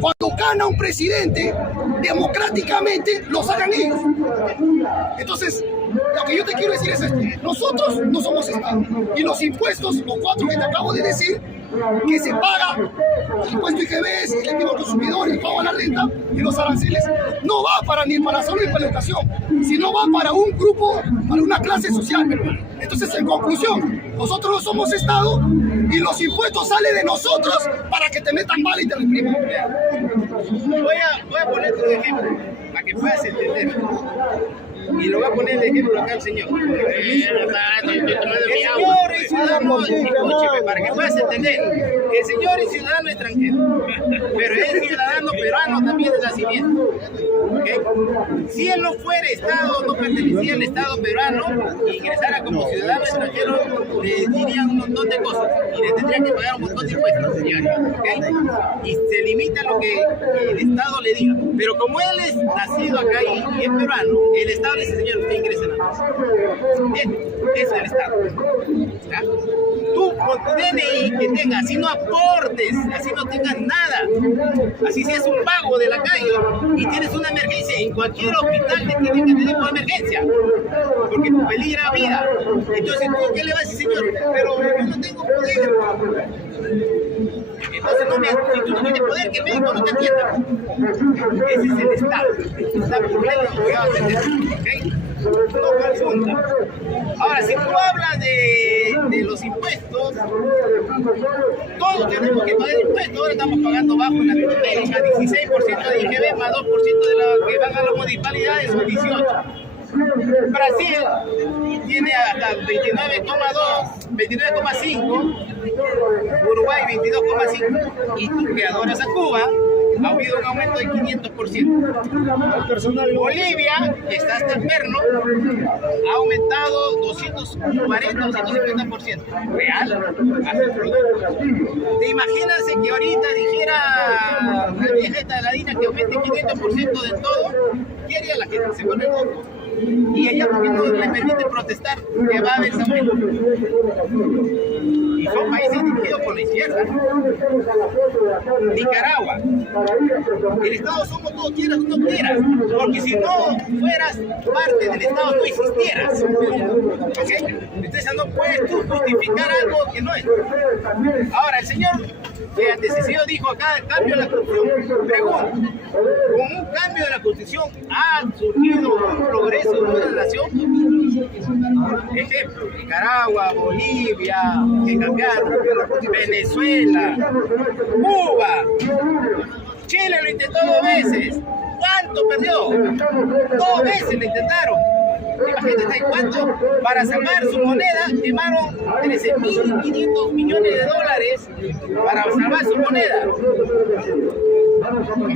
Cuando gana un presidente, democráticamente lo sacan ellos. Entonces, lo que yo te quiero decir es esto: nosotros no somos Estado. Y los impuestos, los 4 que te acabo de decir, que se paga, el impuesto IGB, el impuesto al consumidor, el pago a la renta y los aranceles, no va ni para la salud ni para la educación, sino va para un grupo, para una clase social. Entonces, en conclusión, nosotros no somos Estado y los impuestos salen de nosotros para que te metan mal y te repriman. Voy a ponerte un ejemplo para que puedas entender. Y lo voy a poner de ejemplo acá al señor. El señor es ciudadano, escúcheme, para que puedas entender. El señor es ciudadano extranjero, pero es ciudadano peruano también de nacimiento. ¿Okay? Si él no fuera Estado, no pertenecía al Estado peruano e ingresara como ciudadano extranjero, le dirían un montón de cosas y le tendrían que pagar un montón de impuestos, señores. ¿Okay? Y se limita a lo que el Estado le diga. Pero como él es nacido acá y es peruano, el Estado le dice: señor, usted ingresa nada más. Bien, eso es el Estado. ¿Ya? Tú con tu DNI que tengas, así no aportes, así no tengas nada, así si es un pago de la calle y tienes una emergencia, en cualquier hospital te tienen que atender por emergencia, porque peligra vida. Entonces, ¿tú qué le vas a decir, señor? Pero yo no tengo poder. Entonces, si tú no tienes poder, que el médico no te atienda. Ese es el Estado. Está problema lo que va a atender. ¿Okay? No confunda. Ahora, si tú hablas de los impuestos, todos tenemos que pagar impuestos. Ahora estamos pagando bajo en Latinoamérica, 16% de IGB más 2% de lo que van a las municipalidades, son 18%. Brasil tiene hasta 29,2, 29,5, Uruguay 22,5, y tú que adoras a Cuba, ha habido un aumento de 500%. Bolivia, que está hasta el perno, ha aumentado 240 o 150%. Real. ¿Te imaginas que ahorita dijera la vieja esta ladina que aumente 500% de todo? ¿Qué haría la gente? Se pone loco. Y allá, porque no le permite protestar que va a haber ese aumento. Y son países dirigidos por la izquierda. Nicaragua. El Estado somos todos, quieras o no quieras. Porque si no fueras parte del Estado, no existieras. ¿Okay? Entonces no puedes tú justificar algo que no es. Ahora, el señor que antecedió dijo acá: cambio de la Constitución. Pregunto: ¿con un cambio de la Constitución ha surgido un progreso de una nación? Ejemplo: Nicaragua, Bolivia, que cambiaron, Venezuela, Cuba, Chile lo intentó 2 veces. ¿Cuánto perdió? 2 veces lo intentaron. Imagínate cuánto, para salvar su moneda, quemaron 13.500 millones de dólares para salvar su moneda. O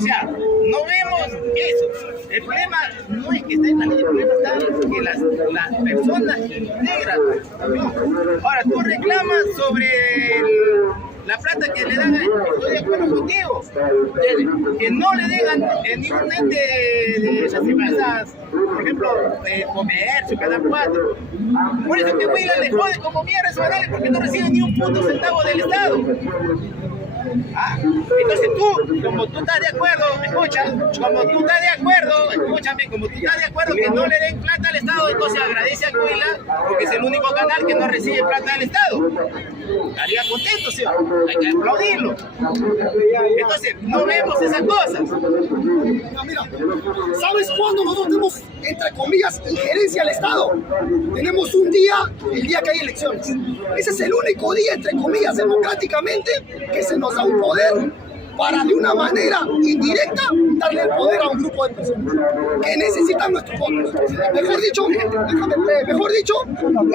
sea, no vemos eso. El problema no es que esté en la ley, el problema está en que las personas integran. Ahora, tú reclamas sobre la plata que le dan, estoy de acuerdo contigo, que no le den en ningún ente de esas empresas, por ejemplo, comercio, Canal 4. Por eso que Huila le jode como mierda esos canales, porque no reciben ni un puto centavo del Estado. Entonces tú, como tú estás de acuerdo, como tú estás de acuerdo que no le den plata al Estado, entonces agradece a Huila, porque es el único canal que no recibe plata del Estado. Estaría contento, ¿sí? Hay que aplaudirlo. Entonces, no vemos esas cosas. No, mira, ¿sabes cuándo nosotros tenemos, entre comillas, injerencia al Estado? Tenemos un día, el día que hay elecciones. Ese es el único día, entre comillas, democráticamente, que se nos da un poder para, de una manera indirecta, darle el poder a un grupo de personas que necesitan nuestros votos. Mejor dicho, ese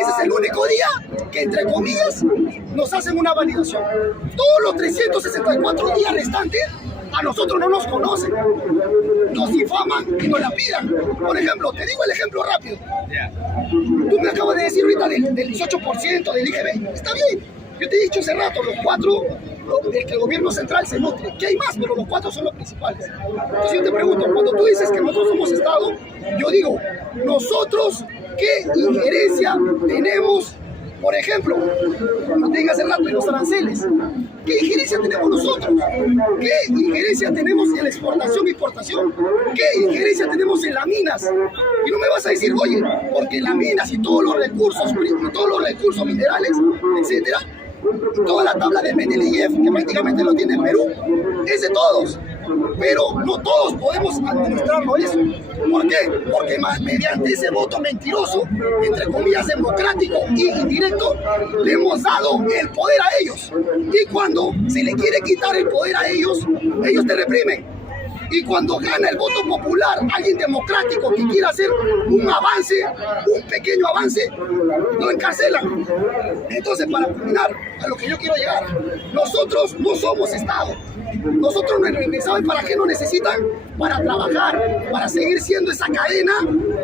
es el único día que, entre comillas, nos hacen una validación. Todos los 364 días restantes, a nosotros no nos conocen, nos difaman y nos la pidan. Por ejemplo, te digo el ejemplo rápido. Tú me acabas de decir ahorita del 18% del IGB. Está bien, yo te he dicho hace rato, los 4 del que el gobierno central se nutre. ¿Qué hay más? Pero los 4 son los principales. Entonces yo te pregunto, cuando tú dices que nosotros somos Estado, yo digo, nosotros, ¿qué injerencia tenemos? Por ejemplo, como te dije hace rato, en los aranceles. ¿Qué injerencia tenemos nosotros? ¿Qué injerencia tenemos en la exportación e importación? ¿Qué injerencia tenemos en las minas? Y no me vas a decir, oye, porque las minas y todos los recursos minerales, etcétera, toda la tabla de Mendeleev, que prácticamente lo tiene Perú, es de todos. Pero no todos podemos administrarlo eso. ¿Por qué? Porque mediante ese voto mentiroso, entre comillas democrático y indirecto, le hemos dado el poder a ellos. Y cuando se le quiere quitar el poder a ellos, ellos te reprimen. Y cuando gana el voto popular, alguien democrático que quiera hacer un avance, un pequeño avance, lo encarcelan. Entonces, para culminar a lo que yo quiero llegar, nosotros no somos Estado. Nosotros, ¿saben para qué nos necesitan? Para trabajar, para seguir siendo esa cadena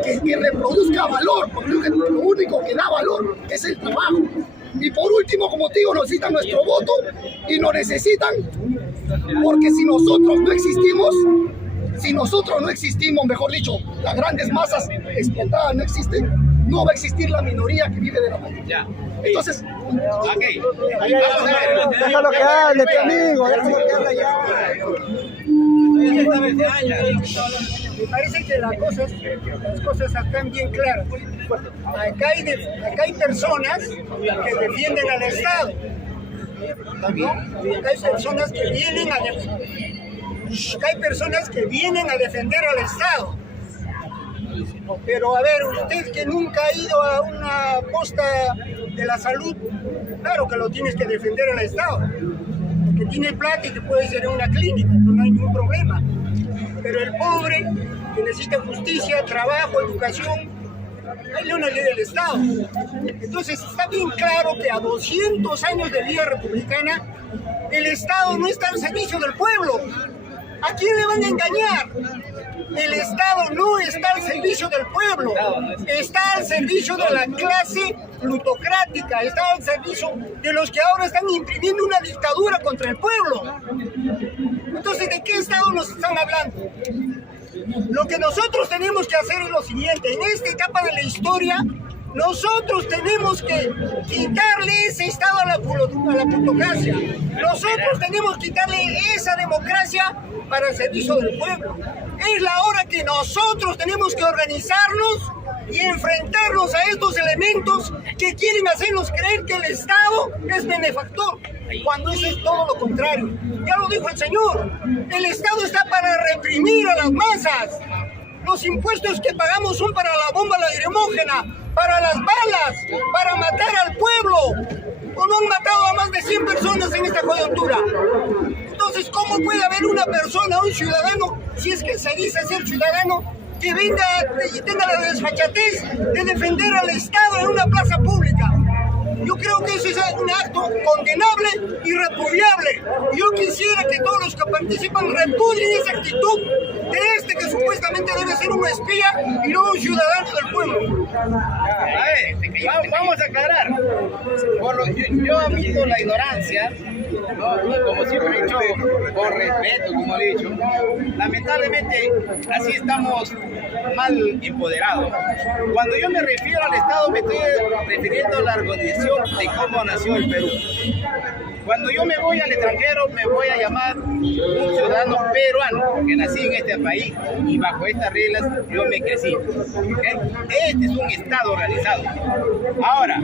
que reproduzca valor, porque lo único que da valor es el trabajo. Y por último, como te digo, necesitan nuestro voto y nos necesitan porque si nosotros no existimos, mejor dicho, las grandes masas explotadas no existen, no va a existir la minoría que vive de la mayoría. Entonces, okay. Déjalo que hable, tu amigo, déjalo que hable ya. Me parece que las cosas están bien claras. Acá hay personas que defienden al Estado. ¿No? Acá hay personas que vienen a defender al Estado. Pero a ver, usted que nunca ha ido a una posta de la salud, claro que lo tienes que defender al Estado. Que tiene plata y que puede ir a una clínica, no hay ningún problema. Pero el pobre, que necesita justicia, trabajo, educación, hay una ley del Estado. Entonces está bien claro que a 200 años de vida republicana, el Estado no está al servicio del pueblo. ¿A quién le van a engañar? El Estado no está al servicio del pueblo, está al servicio de la clase plutocrática, está al servicio de los que ahora están imprimiendo una dictadura contra el pueblo. Entonces, ¿de qué Estado nos están hablando? Lo que nosotros tenemos que hacer es lo siguiente: en esta etapa de la historia, nosotros tenemos que quitarle ese Estado a la plutocracia. Nosotros tenemos que quitarle esa democracia para el servicio del pueblo. Es la hora que nosotros tenemos que organizarnos y enfrentarnos a estos elementos que quieren hacernos creer que el Estado es benefactor, cuando eso es todo lo contrario. Ya lo dijo el señor, el Estado está para reprimir a las masas. Los impuestos que pagamos son para la bomba lacrimógena, para las balas, para matar al pueblo. ¿O no han matado a más de 100 personas en esta coyuntura? Entonces, ¿cómo puede haber una persona, un ciudadano, si es que se dice ser ciudadano, que venga y tenga la desfachatez de defender al Estado en una plaza pública? Yo creo que eso es un acto condenable y repudiable. Yo quisiera que todos los que participan repudien esa actitud de que supuestamente debe ser un espía y no un ciudadano del pueblo. A ver, vamos a aclarar. Yo admito la ignorancia, ¿no? Y como siempre he dicho, con respeto, como he dicho, lamentablemente así estamos mal empoderados. Cuando yo me refiero al Estado, me estoy refiriendo a la organización de cómo nació el Perú. Cuando yo me voy al extranjero, me voy a llamar un ciudadano peruano, porque nací en este país y bajo estas reglas yo me crecí. ¿Okay? Este es un Estado organizado. Ahora,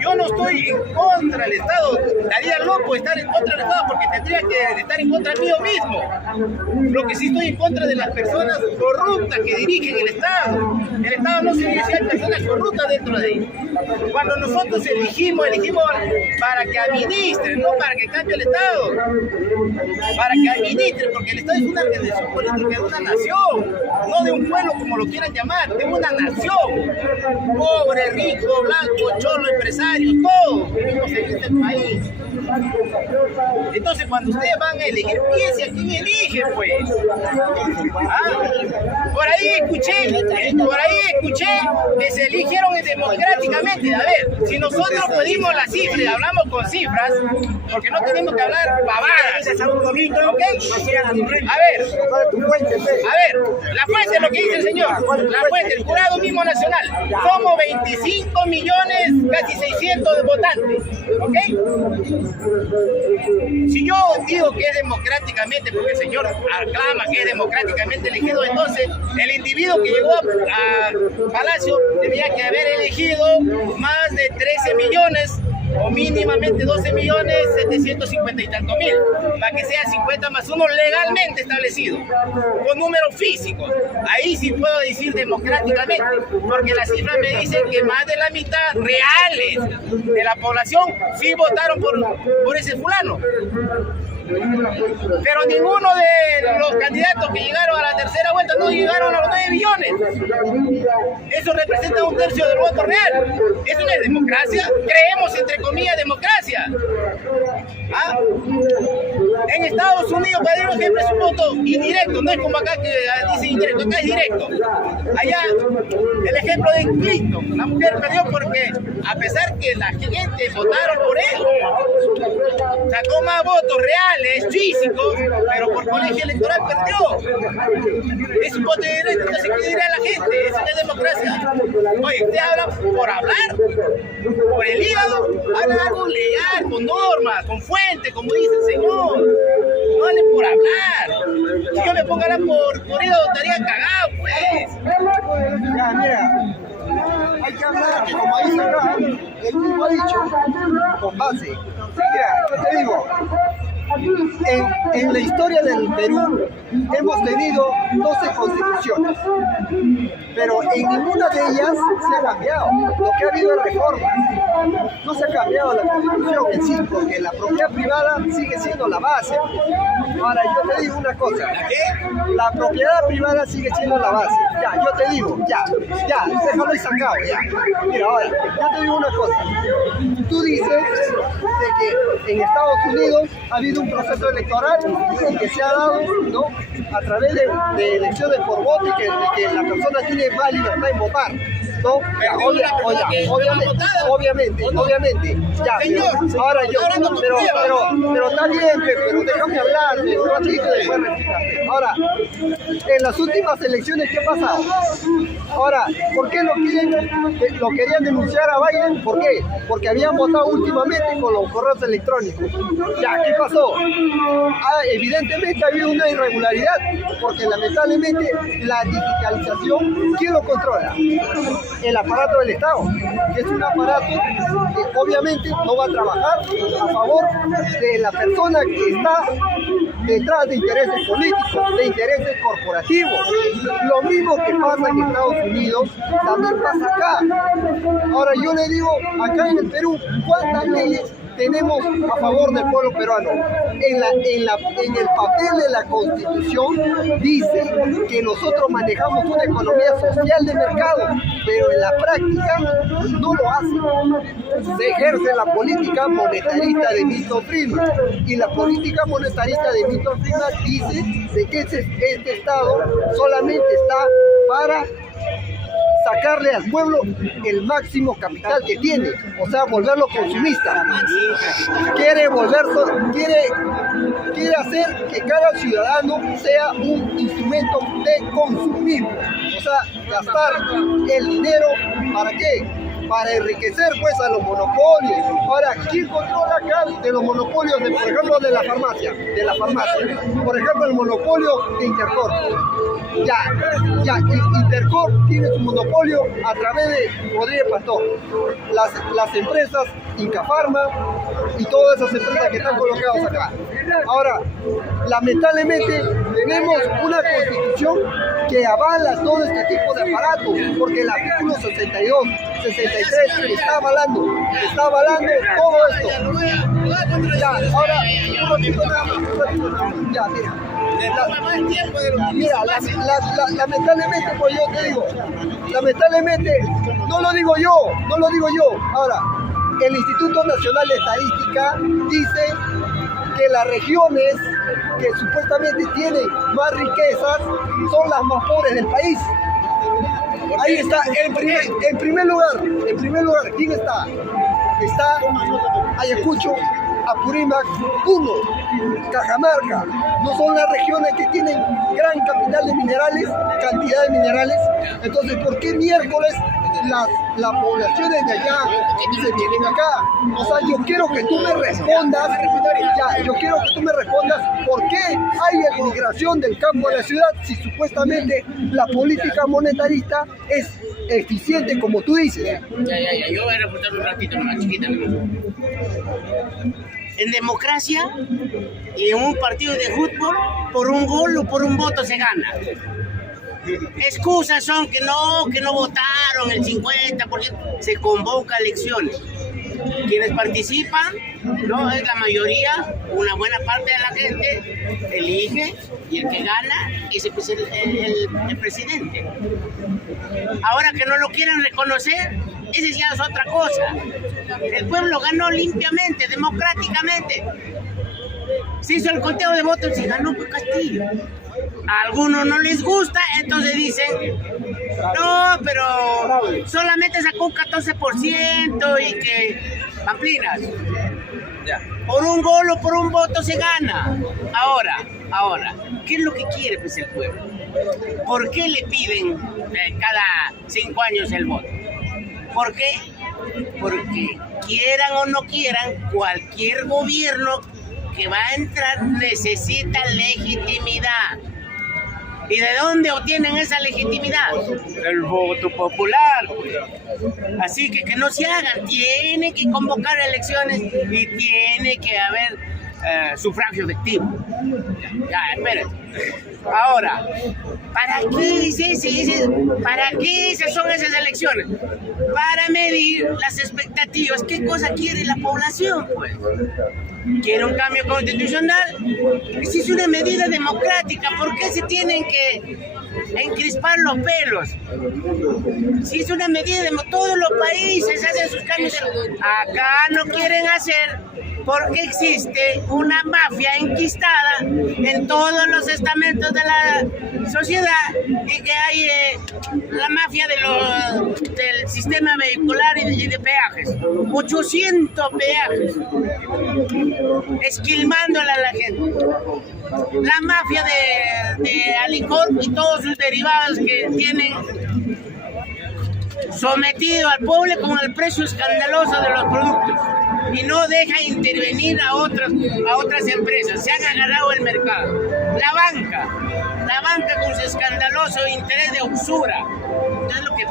yo no estoy en contra del Estado. Estaría loco estar en contra del Estado porque tendría que estar en contra mío mismo. Lo que sí estoy en contra de las personas corruptas que dirigen el Estado. El Estado no se dirige si hay personas corruptas dentro de él. Cuando nosotros elegimos para que administren, no para que cambie el Estado, para que administre, porque el Estado es una organización política de una nación, no de un pueblo como lo quieran llamar, de una nación. Pobre, rico, blanco, cholo, empresarios, todos vivimos en este país. Entonces, cuando ustedes van a elegir, piensen a quién eligen, pues. Por ahí escuché que se eligieron democráticamente. A ver, si nosotros pedimos las cifras, hablamos con cifras, porque no tenemos que hablar pavadas, ¿ok? A ver, la fuente es lo que dice el señor, la fuente, el jurado mismo nacional. Somos 25 millones, casi 600 de votantes, ¿ok? Si yo digo que es democráticamente, porque el señor aclama que es democráticamente elegido, entonces el individuo que llegó a Palacio tenía que haber elegido más de 13 millones o mínimamente 12.750.000 y tantos mil, para que sea 50 más 1 legalmente establecido, con números físicos. Ahí sí puedo decir democráticamente, porque las cifras me dicen que más de la mitad reales de la población sí votaron por ese fulano. Pero ninguno de los candidatos que llegaron a la tercera vuelta no llegaron a los 9 millones. Eso representa un tercio del voto real. ¿Eso no es democracia? Creemos, entre comillas, democracia. ¿Ah? En Estados Unidos, para dar un ejemplo, es un voto indirecto, no es como acá que dice indirecto, acá es directo. Allá, el ejemplo de Clinton, la mujer perdió porque, a pesar que la gente votaron por él, sacó más votos reales, físicos, pero por colegio electoral perdió. Es un voto directo, entonces ¿qué dirá la gente? Eso no es democracia. Oye, usted habla por hablar, por el hígado, habla algo legal, con normas, con fuente, como dice el señor. No hable por hablar. Si yo me pongo a hablar por hígado, estaría cagado, pues. Ya, mira, hay que hablar, como dice acá, el mismo ha dicho, con base. Mira, yo te digo, en la historia del Perú hemos tenido 12 constituciones, pero en ninguna de ellas se ha cambiado. Lo que ha habido es reformas. No se ha cambiado la constitución en sí, porque la propiedad privada sigue siendo la base. Ahora, yo te digo una cosa, la propiedad privada sigue siendo la base. Ya, yo te digo, ya, déjalo ahí sacado, ya. Mira, ahora, yo te digo una cosa. Tú dices de que en Estados Unidos ha habido un proceso electoral que se ha dado, ¿no?, a través de elecciones por voto y que la persona tiene más libertad en votar, ¿no? Obviamente, ya, pero, ahora yo, pero está bien, pero déjame hablar, un ratito y después replicarte. Ahora, en las últimas elecciones, ¿qué ha pasado? Ahora, ¿por qué lo querían denunciar a Biden? ¿Por qué? Porque habían votado últimamente con los correos electrónicos. Ya, ¿qué pasó? Evidentemente ha habido una irregularidad, porque lamentablemente la digitalización, ¿quién lo controla? El aparato del Estado, que es un aparato que obviamente no va a trabajar a favor de la persona que está detrás de intereses políticos, de intereses corporativos. Lo mismo que pasa en Estados Unidos, también pasa acá. Ahora yo le digo, acá en el Perú, ¿cuántas leyes tenemos a favor del pueblo peruano? En el papel de la Constitución dice que nosotros manejamos una economía social de mercado, pero en la práctica no lo hace. Se ejerce la política monetarista de Milton Friedman, y la política monetarista de Milton Friedman dice de que este Estado solamente está para sacarle al pueblo el máximo capital que tiene, o sea, volverlo consumista. Quiere hacer que cada ciudadano sea un instrumento de consumismo, o sea, gastar el dinero, ¿para qué? Para enriquecer pues a los monopolios. Ahora, ¿quién controla acá de los monopolios, por ejemplo, de la farmacia? Por ejemplo, el monopolio de Intercorp. Ya, Intercorp tiene su monopolio a través de Rodríguez Pastor. Las empresas Inca Pharma y todas esas empresas que están colocadas acá. Ahora, lamentablemente tenemos una constitución que avala todo este tipo de aparatos, porque el artículo 62, 63 está avalando todo esto. Ya, ahora, un ratito nada más. Ya, mira, lamentablemente, pues yo te digo, lamentablemente, no lo digo yo. Ahora, el Instituto Nacional de Estadística dice que las regiones que supuestamente tienen más riquezas son las más pobres del país. Ahí está, en primer lugar, ¿quién está? Está Ayacucho, Apurímac, Puno, Cajamarca. No son las regiones que tienen gran capital de minerales, cantidad de minerales. Entonces, ¿por qué miércoles las poblaciones de allá se vienen acá. O sea, yo quiero que tú me respondas, por qué hay emigración del campo a la ciudad si supuestamente la política monetarista es eficiente, como tú dices. Ya, yo voy a reportar un ratito más, chiquita. En democracia y en un partido de fútbol, por un gol o por un voto se gana. Excusas son que no votaron el 50%, se convoca elecciones. Quienes participan, no es la mayoría, una buena parte de la gente elige y el que gana es el presidente. Ahora que no lo quieren reconocer, esa ya es otra cosa. El pueblo ganó limpiamente, democráticamente. Se hizo el conteo de votos y ganó por Castillo. A algunos no les gusta, entonces dicen, no, pero solamente sacó un 14% y que pamplinas. Por un gol o por un voto se gana. Ahora, ¿qué es lo que quiere pues el pueblo? ¿Por qué le piden cada 5 años el voto? ¿Por qué? Porque quieran o no quieran, cualquier gobierno que va a entrar necesita legitimidad. ¿Y de dónde obtienen esa legitimidad? El voto popular. Así que no se hagan, tiene que convocar elecciones y tiene que haber sufragio efectivo. Ya, espérate. Ahora, ¿para qué son esas elecciones? Para medir las expectativas. ¿Qué cosa quiere la población, pues? ¿Quiere un cambio constitucional? Si es una medida democrática, ¿por qué se tienen que encrispar los pelos? Si es una medida de todos los países hacen sus cambios, acá no quieren hacer porque existe una mafia enquistada en todos los estamentos de la sociedad y que hay la mafia del sistema vehicular y de peajes, 800 peajes, esquilmándola a la gente. La mafia de Alicor y todos sus derivados que tienen sometido al pueblo con el precio escandaloso de los productos y no deja intervenir a otras empresas, se han agarrado el mercado. La banca con su escandaloso interés de usura. Entonces lo que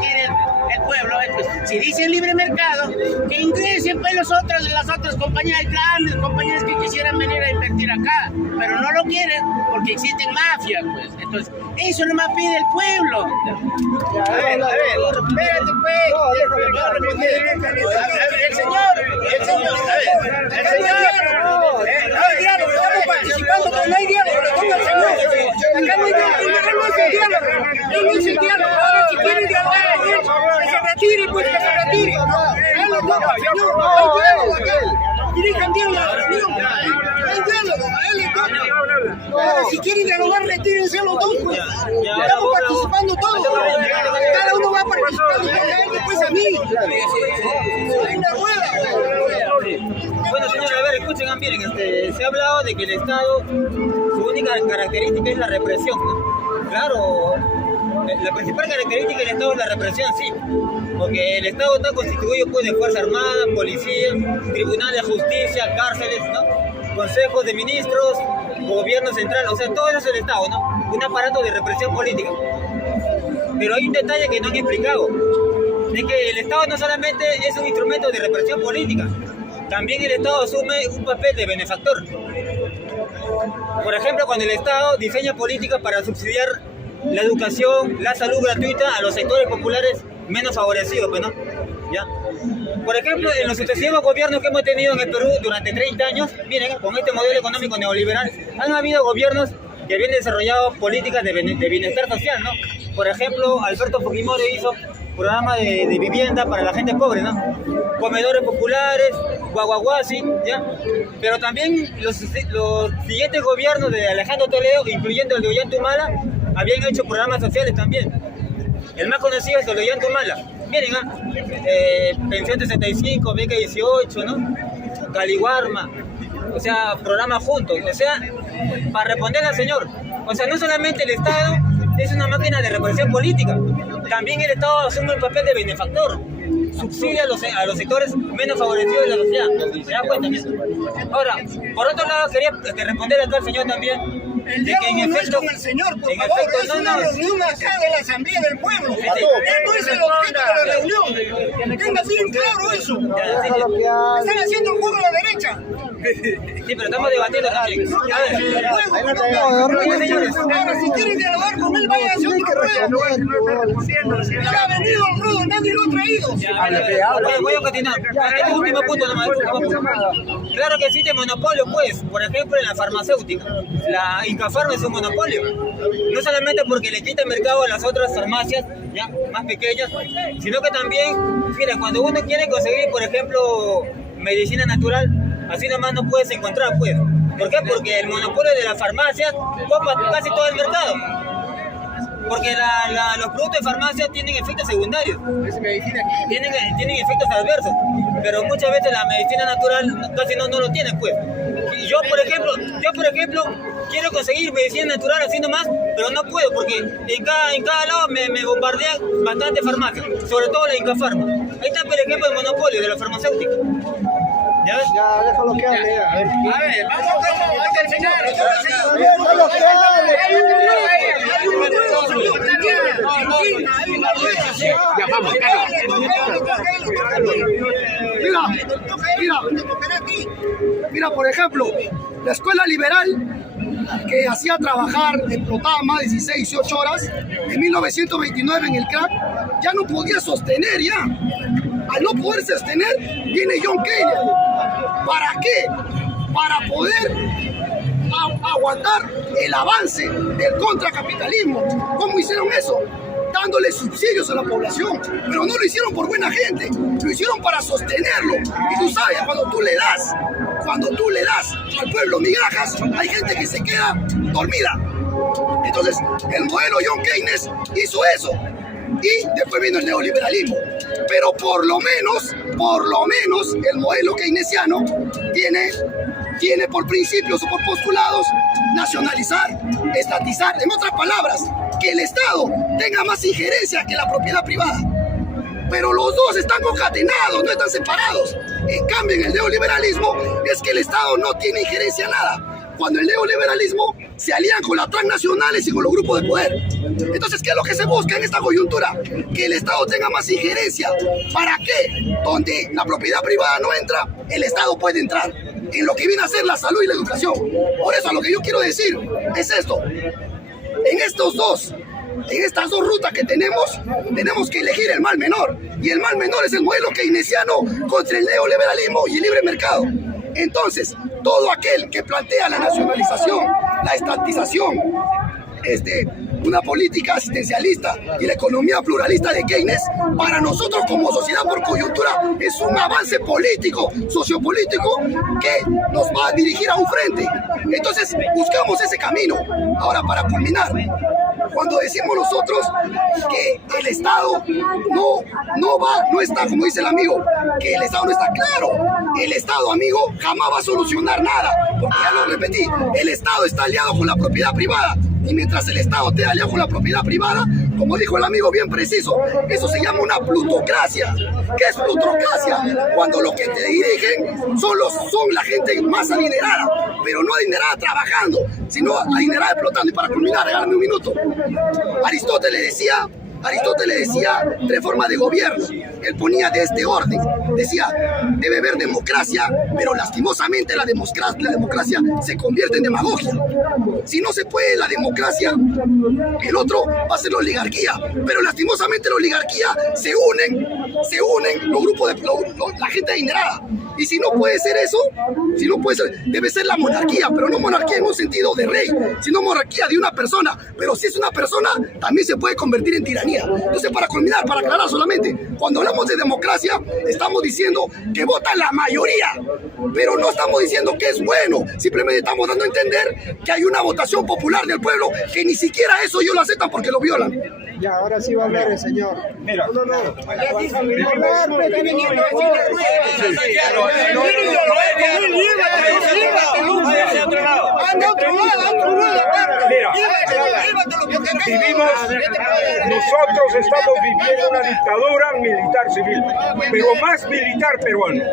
quiere el pueblo es, pues, si dice libre mercado, que ingresen pues las otras compañías, grandes compañías que quisieran venir a invertir acá, pero no lo quieren porque existen mafias, pues. Entonces, eso nomás pide el pueblo. A ver, espérate, pues. El señor. Estamos participando, pero no hay diálogo. Acá no hay diálogo. No es el diálogo. Ahora, si quieren dialogar, que se retire, pues que se retire. No hay diálogo acá. Dirijan bien la reunión. No hay diálogo, a él le toca. Si quieren dialogar, retírense los dos, pues. Estamos participando todos. Cada uno va participando, después a mí. Hay una rueda. Bueno, señor, a ver, escuchen, miren, se ha hablado de que el Estado, su única característica es la represión, ¿no? Claro, la principal característica del Estado es la represión, sí, porque el Estado está constituido pues de Fuerza Armada, Policía, Tribunal de Justicia, cárceles, ¿no? Consejos de Ministros, Gobierno Central, o sea, todo eso es el Estado, ¿no? Un aparato de represión política. Pero hay un detalle que no han explicado, es que el Estado no solamente es un instrumento de represión política, también el Estado asume un papel de benefactor. Por ejemplo, cuando el Estado diseña políticas para subsidiar la educación, la salud gratuita a los sectores populares menos favorecidos, pues, ¿no? ¿Ya? Por ejemplo, en los sucesivos gobiernos que hemos tenido en el Perú durante 30 años, miren, con este modelo económico neoliberal, han habido gobiernos que habían desarrollado políticas de bienestar social, ¿no? Por ejemplo, Alberto Fujimori hizo programa de vivienda para la gente pobre, ¿no? Comedores populares, guaguaguasi, ¿ya? Pero también los siguientes gobiernos de Alejandro Toledo, incluyendo el de Ollantumala, habían hecho programas sociales también. El más conocido es el de Ollantumala. Miren, Pensión 65, Beca 18, ¿no? Caliguarma, o sea, programas juntos. O sea, para responder al señor, o sea, no solamente el Estado es una máquina de represión política. También el Estado asume el papel de benefactor, subsidia a los sectores menos favorecidos de la sociedad. ¿Se dan cuenta? Ahora, por otro lado, quería responder acá al señor también. El diálogo no es con el señor, por favor, es una reunión acá de la Asamblea del Pueblo. Él no es el objeto de la reunión. Tenga bien claro eso. Están haciendo el juego a la derecha. Sí, pero estamos debatiendo también. A ver, señores, ahora si quieren dialogar con él, vayan a hacer otro ruedo. Ya ha venido el ruedo, nadie lo ha traído. Voy a continuar. Este último punto nomás. Claro que existe monopolio, pues, por ejemplo, en la farmacéutica. La Incafarma es un monopolio. No solamente porque le quita el mercado a las otras farmacias, ya, más pequeñas, sino que también, mira, cuando uno quiere conseguir, por ejemplo, medicina natural, así nomás no puedes encontrar, pues. ¿Por qué? Porque el monopolio de las farmacias copa casi todo el mercado. Porque los productos de farmacia tienen efectos secundarios. Tienen efectos adversos. Pero muchas veces la medicina natural casi no lo tiene, pues. Yo, por ejemplo, quiero conseguir medicina natural así nomás, pero no puedo porque en cada lado me bombardean bastante farmacias, sobre todo la Incafarma. Ahí está, por ejemplo, el monopolio de la farmacéutica. ¿Ya ves? Ya, déjalo que hable. A ver, vamos a terminar. Déjalo que hable. Ya vamos, Mira, por ejemplo, la escuela liberal que hacía trabajar, explotaba más de 16, 18 horas, en 1929 en el crack, ya no podía sostener ya. Al no poder sostener, viene John Keynes. ¿Para qué? Para poder aguantar el avance del contracapitalismo. ¿Cómo hicieron eso? Dándole subsidios a la población, pero no lo hicieron por buena gente, lo hicieron para sostenerlo. Y tú sabes, cuando tú le das al pueblo migajas, hay gente que se queda dormida. Entonces, el modelo John Keynes hizo eso. Y después vino el neoliberalismo. Pero por lo menos, el modelo keynesiano tiene por principios o por postulados nacionalizar, estatizar, en otras palabras, que el Estado tenga más injerencia que la propiedad privada. Pero los dos están concatenados, no están separados. En cambio, en el neoliberalismo es que el Estado no tiene injerencia en nada. Cuando el neoliberalismo se alían con las transnacionales y con los grupos de poder. Entonces, ¿qué es lo que se busca en esta coyuntura? Que el Estado tenga más injerencia. ¿Para qué? Donde la propiedad privada no entra, el Estado puede entrar en lo que viene a ser la salud y la educación. Por eso lo que yo quiero decir es esto. En estas dos rutas que tenemos que elegir el mal menor. Y el mal menor es el modelo keynesiano contra el neoliberalismo y el libre mercado. Entonces, todo aquel que plantea la nacionalización, la estatización, una política asistencialista y la economía pluralista de Keynes, para nosotros como sociedad por coyuntura es un avance político, sociopolítico, que nos va a dirigir a un frente. Entonces, buscamos ese camino. Ahora, para culminar, cuando decimos nosotros que el Estado no está, como dice el amigo, que el Estado no está claro, el Estado, amigo, jamás va a solucionar nada, porque ya lo repetí, el Estado está aliado con la propiedad privada, y mientras el Estado esté aliado con la propiedad privada, como dijo el amigo bien preciso, eso se llama una plutocracia. ¿Qué es plutocracia? Cuando los que te dirigen son la gente más adinerada, pero no adinerada trabajando, sino adinerada explotando. Y para culminar, regálame un minuto. Aristóteles decía 3 formas de gobierno. Él ponía de este orden. Decía, debe haber democracia, pero lastimosamente la democracia se convierte en demagogia. Si no se puede la democracia, el otro va a ser la oligarquía. Pero lastimosamente la oligarquía se unen los grupos de la gente adinerada. Y si no puede ser eso, debe ser la monarquía, pero no monarquía en un sentido de rey, sino monarquía de una persona. Pero si es una persona, también se puede convertir en tiranía. Entonces, para culminar, para aclarar solamente, cuando hablamos de democracia, estamos diciendo que vota la mayoría, pero no estamos diciendo que es bueno, simplemente estamos dando a entender que hay una votación popular del pueblo, que ni siquiera eso ellos lo aceptan porque lo violan. Ya, ahora sí va a hablar el señor. Mira. No. Anda a otro lado, aparte. Llévate lo que nosotros estamos viviendo una dictadura militar civil, pero más militar peruano,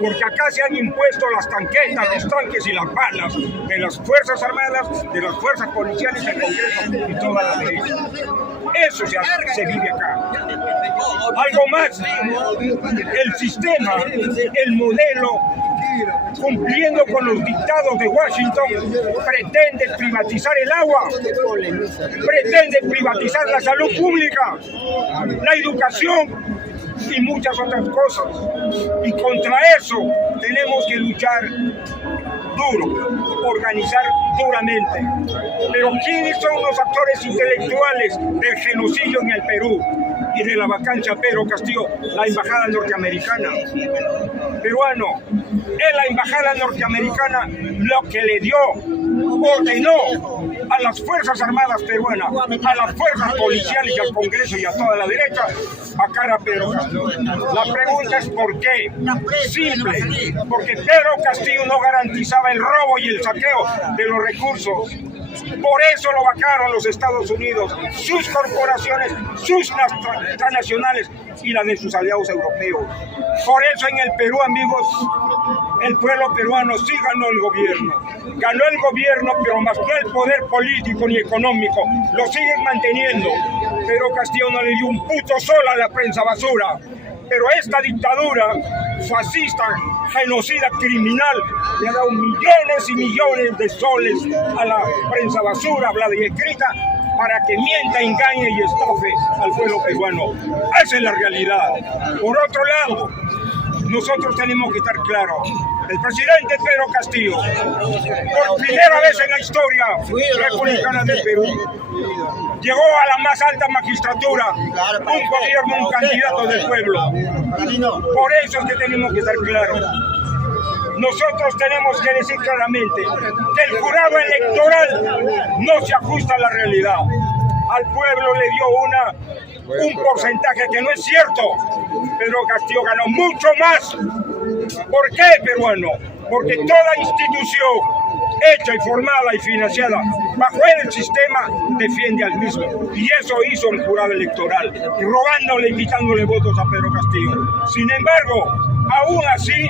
porque acá se han impuesto las tanquetas, los tanques y las balas de las Fuerzas Armadas, de las Fuerzas Policiales, del Congreso y toda la derecha. Eso se vive acá. Algo más, el sistema, el modelo, cumpliendo con los dictados de Washington, pretende privatizar el agua, pretende privatizar la salud pública, la educación y muchas otras cosas. Y contra eso tenemos que luchar duro, organizar duramente. Pero ¿quiénes son los actores intelectuales del genocidio en el Perú y de la vacancia Pedro Castillo? La embajada norteamericana. Peruano, es la embajada norteamericana lo que le dio, ordenó a las Fuerzas Armadas peruanas, a las fuerzas policiales y al Congreso y a toda la derecha, sacar a Pedro Castillo. La pregunta es ¿por qué? Simple, porque Pedro Castillo no garantizaba el robo y el saqueo de los recursos. Por eso lo vacaron los Estados Unidos, sus corporaciones, sus transnacionales y las de sus aliados europeos. Por eso en el Perú, amigos, el pueblo peruano sí ganó el gobierno. Ganó el gobierno, pero más que el poder político ni económico, lo siguen manteniendo. Pero Castillo no le dio un puto sol a la prensa basura. Pero esta dictadura fascista, genocida, criminal, le ha dado millones y millones de soles a la prensa basura, hablada y escrita, para que mienta, engañe y estafe al pueblo peruano. Esa es la realidad. Por otro lado, nosotros tenemos que estar claros. El presidente Pedro Castillo, por primera vez en la historia republicana del Perú, llegó a la más alta magistratura, un gobierno, un candidato del pueblo. Por eso es que tenemos que estar claros. Nosotros tenemos que decir claramente que el jurado electoral no se ajusta a la realidad. Al pueblo le dio un porcentaje que no es cierto. Pedro Castillo ganó mucho más. ¿Por qué, peruano? Porque toda institución hecha y formada y financiada bajo el sistema defiende al mismo. Y eso hizo el jurado electoral, robándole, invitándole votos a Pedro Castillo. Sin embargo, aún así,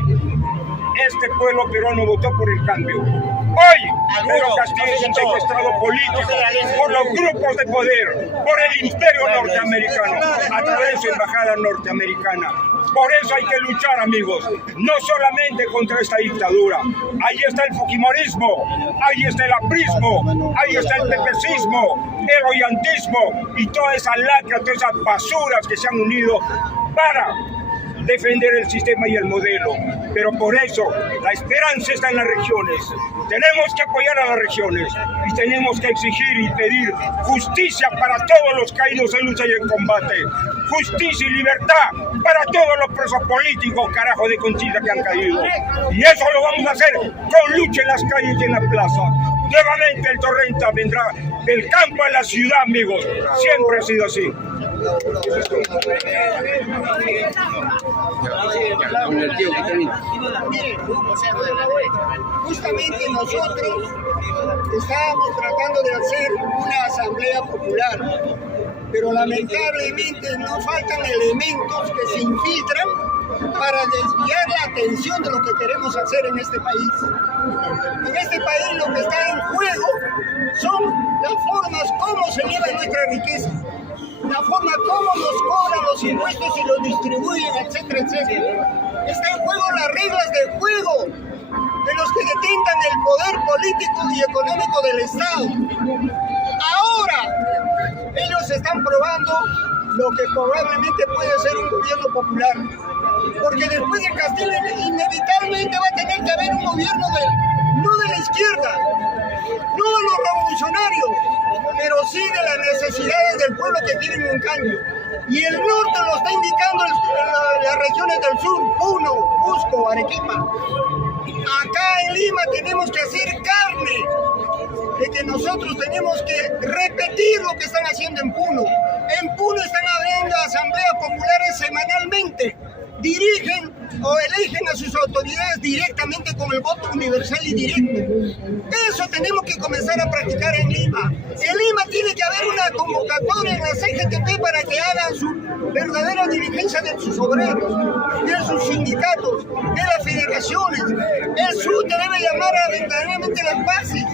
este pueblo peruano votó por el cambio. Hoy, Pedro Castillo es un secuestrado político por los grupos de poder, por el imperio norteamericano, a través de su embajada norteamericana. Por eso hay que luchar, amigos, no solamente contra esta dictadura. Ahí está el fujimorismo, ahí está el aprismo, ahí está el pepecismo, el ollantismo y toda esa lacra, todas esas basuras que se han unido para defender el sistema y el modelo. Pero por eso la esperanza está en las regiones. Tenemos que apoyar a las regiones y tenemos que exigir y pedir justicia para todos los caídos en lucha y en combate. Justicia y libertad para todos los presos políticos, carajo de conchita, que han caído. Y eso lo vamos a hacer con lucha en las calles y en la plaza. Nuevamente el Torrenta vendrá del campo a la ciudad, amigos. Siempre ha sido así. Justamente nosotros estábamos tratando de hacer una asamblea popular, pero lamentablemente nos faltan elementos que se infiltran para desviar la atención de lo que queremos hacer en este país. En este país lo que está en juego son las formas como se lleva nuestra riqueza, la forma como nos cobran los impuestos y los distribuyen, etcétera, etcétera. Está en juego las reglas del juego de los que detentan el poder político y económico del Estado. Ahora ellos están probando lo que probablemente puede ser un gobierno popular, porque después de Castillo inevitablemente va a tener que haber un gobierno no de la izquierda, no de los revolucionarios, pero sí de las necesidades del pueblo que quieren un cambio. Y el norte lo está indicando las regiones del sur, Puno, Cusco, Arequipa. Acá en Lima tenemos que hacer carne de que nosotros tenemos que repetir lo que están haciendo en Puno. En Puno están habiendo asambleas populares semanalmente. Dirigen o eligen a sus autoridades directamente con el voto universal y directo. Eso tenemos que comenzar a practicar en Lima. En Lima tiene que haber su verdadera dirigencia de sus obreros, de sus sindicatos, de las federaciones. El SUTE debe llamar a verdaderamente las bases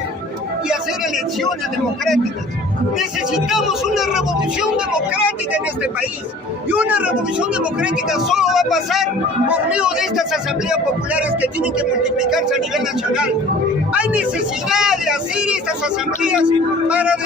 y hacer elecciones democráticas. Necesitamos una revolución democrática en este país. Y una revolución democrática solo va a pasar por medio de estas asambleas populares que tienen que multiplicarse a nivel nacional. Hay necesidad de hacer estas asambleas para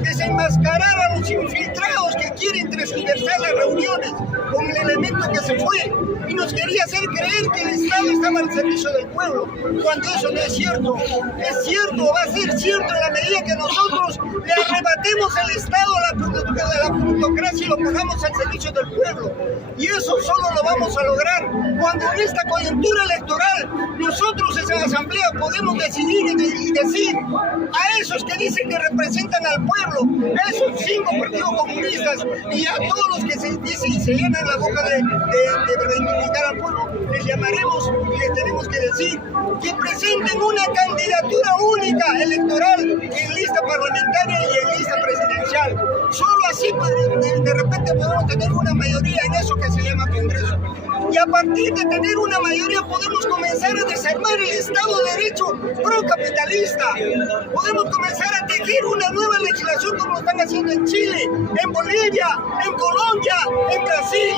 desenmascarar a los infiltrados que quieren transgiversar las reuniones con el elemento que se fue y nos quería hacer creer que el Estado estaba al servicio del pueblo, cuando eso no es cierto. Es cierto, va a ser cierto en la medida que nosotros le arrebatemos el Estado a la plutocracia y lo pongamos al servicio del pueblo. Y eso solo lo vamos a lograr cuando en esta coyuntura electoral nosotros en la asamblea podemos decidir y decir a esos que dicen que representan al pueblo, a esos 5 partidos comunistas y a todos los que se dicen y se llenan la boca de reivindicar al pueblo, les llamaremos y les tenemos que decir que presenten una candidatura única electoral en lista parlamentaria y en lista presidencial. Solo así pues, de repente podemos tener una mayoría en eso que se llama Congreso. Y a partir de tener una mayoría podemos comenzar a desarmar el Estado de Derecho procapitalista. Podemos comenzar a tejer una nueva legislación como lo están haciendo en Chile, en Bolivia, en Colombia, en Brasil.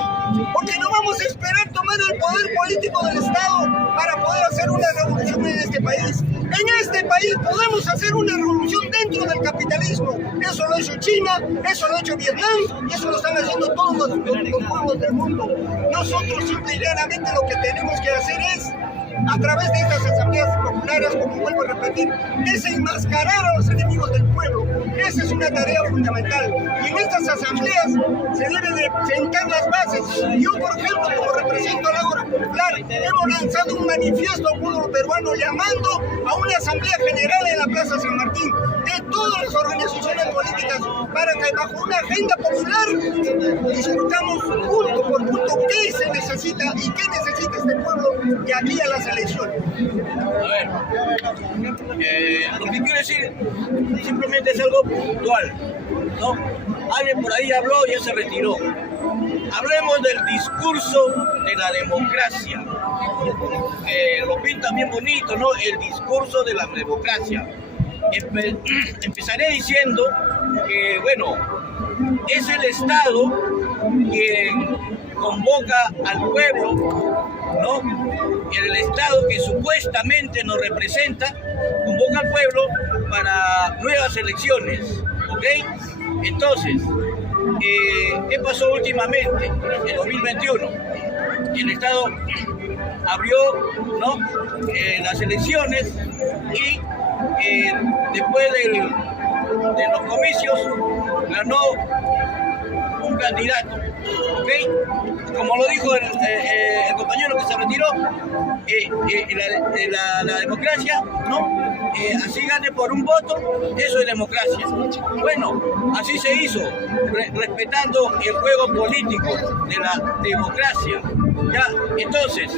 Porque no vamos a esperar tomar el poder político del Estado para poder hacer una revolución en este país. En este país podemos hacer una revolución dentro del capitalismo. Eso lo ha hecho China, eso lo ha hecho Vietnam, y eso lo están haciendo todos los pueblos del mundo. Nosotros simple y llanamente lo que tenemos que hacer es, a través de estas asambleas populares, como vuelvo a repetir, desenmascarar a los enemigos del pueblo. Esa es una tarea fundamental. Y en estas asambleas se deben de sentar las bases. Yo, por ejemplo, como represento al Ágora Popular, hemos lanzado un manifiesto al pueblo peruano llamando a una asamblea general en la Plaza San Martín de todas las organizaciones políticas para que bajo una agenda popular discutamos punto por punto qué se necesita y qué necesita este pueblo de aquí a las elecciones. A ver, lo que quiero decir simplemente es algo puntual, ¿no? Alguien por ahí habló y ya se retiró. Hablemos del discurso de la democracia. Lo pintan bien bonito, ¿no? El discurso de la democracia. Empezaré diciendo que, bueno, es el Estado quien convoca al pueblo, ¿no? El Estado que supuestamente nos representa, convoca al pueblo para nuevas elecciones, ¿ok? Entonces, ¿qué pasó últimamente, en 2021? El Estado abrió, ¿no? Las elecciones y después de los comicios ganó un candidato, ¿ok? Como lo dijo el compañero que se retiró, la democracia, ¿no? Así gane por un voto, eso es democracia. Bueno, así se hizo, respetando el juego político de la democracia. ¿Ya? Entonces,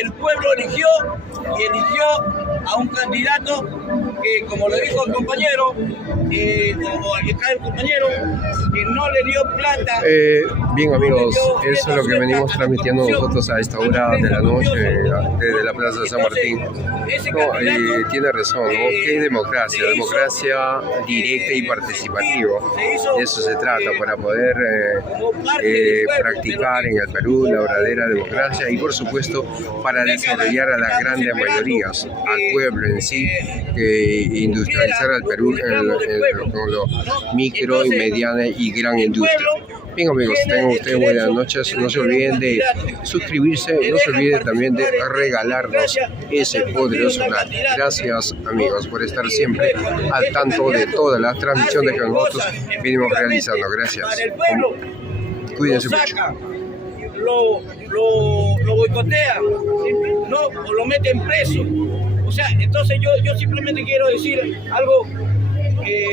el pueblo eligió a un candidato que, como lo dijo el compañero, o acá el compañero, que no le dio plata. Bien, amigos, eso es lo que venimos transmitiendo nosotros a esta hora de la noche desde la Plaza de San Martín. No, tiene razón, ¿no? ¿Qué es democracia? Democracia directa y participativa. De eso se trata, para poder practicar en el Perú la verdadera democracia y, por supuesto, para desarrollar a las grandes mayorías, al pueblo en sí, industrializar al Perú con lo micro y mediana y gran industria. Bien, amigos, tengan ustedes buenas noches. No se olviden de suscribirse, no se olviden también de regalarnos ese poderoso like. Gracias, amigos, por estar siempre al tanto de todas las transmisiones que nosotros venimos realizando. Gracias. Cuídense mucho. Lo boicotean, ¿no? O lo meten preso. O sea, entonces yo simplemente quiero decir algo